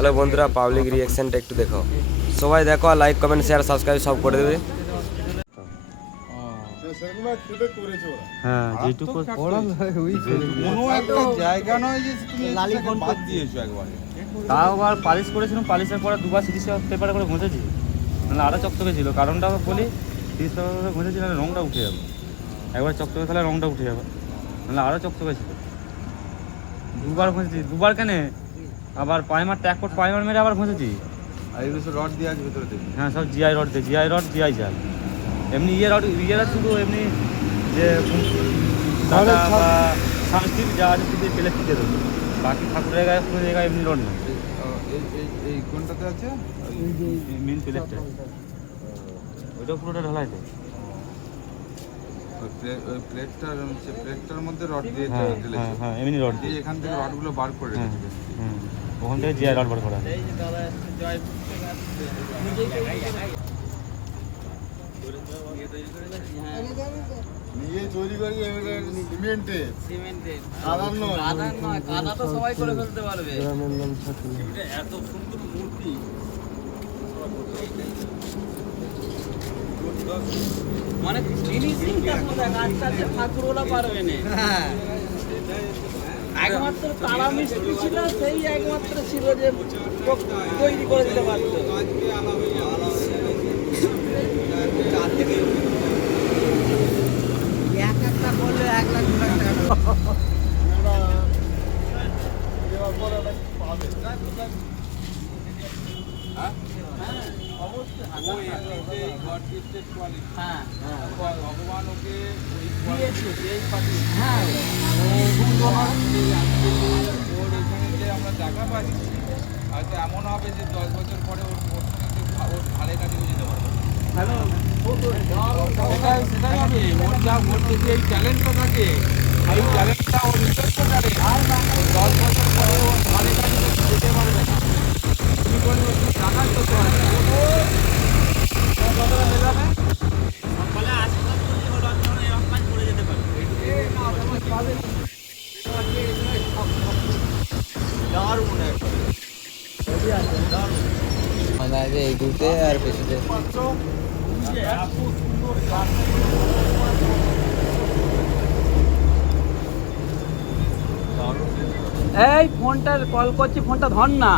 Hello বন্ধুরা, public রিয়াকশনটা একটু দেখো। সবাই দেখো আর লাইক কমেন্ট শেয়ার সাবস্ক্রাইব সব করে দেবে। হ্যাঁ যেটুকু কোনো একটা জায়গা নয় যে তুমি লালি ফোন বাদ দিয়েছো একবারে। তাও আবার পালিশ করেছিলাম, পালিশের পরে দুবার সিরিজ পেপারে করে ঘষেছি, নাহলে আরও চকচকে ছিল। কারণটা বলি, সিরিজ পেপার করে ঘষেছি নাহলে রঙটা উঠে যাবে। একবার চকচকে তাহলে রঙটা উঠে যাবে, নাহলে আরও চকচকে ছিল। দুবার ঘষেছি, দুবার কেন আবার প্রাইমার ট্যাকপোর্ট প্রাইমার মেরে আবার ঘষেছি। আর এগুলো সব রড দিয়ে আছে ভেতরে থেকে। হ্যাঁ সব জিআই রড দিয়ে, জিআই রড জিআই জাল। এমনি ইয়ে রড শুধু এমনি যে টাটা বা সানস্ক্রিন যা আছে শুধু প্লাস্টিক দিয়ে দেবো, বাকি ঠাকুরের গায়ে কোনো জায়গায় এমনি রড নেই। এই কোনটাতে আছে? মেন প্লেটটা ওইটা পুরোটা ঢালাই তো। ওই প্লেটটার মধ্যে রড দিয়ে হ্যাঁ ঢেলেছে। হ্যাঁ হ্যাঁ এমনি রড দিয়ে দিয়ে। এখান থেকে রডগুলো বার করে হ্যাঁ রেখেছে। হুম, ওখান থেকে জিআই রড বার করা আছে। নিজে তৈরি করি সিমেন্টে, কাদার নয়। কাদা তো সবাই করে ফেলতে পারবে। এত সুন্দর মূর্তি মানে ফিনিশিংটা কোথায়, কাজটা ঠাকুরওয়ালা পারবে না। একমাত্র তারা মিস্ত্রি ছিল, সেই একমাত্র ছিল যে তৈরি করে দিতে পারতো। এক একটা করলে 1 লাখ 2 লাখ টাকা। ভগবান ওকে হ্যাঁ ওর এখানে যে আমরা দেখা পাচ্ছি, হয়তো এমন হবে যে 10 বছর পরে ওর ওর ধারে কাছে যেতে পারবে। সেটাই হবে। ওর যা ওর যদি এই ট্যালেন্টটা থাকে, এই ট্যালেন্টটা ওর নিজস্ব ট্যালেন্ট, 10 বছর পরে ওর ধারে কাছে যেতে পারবে না। তুমি বলবে ওর টাকার তো এই দুতে আর পেছনে এই ফোনটা কল করছি, ফোনটা ধর না।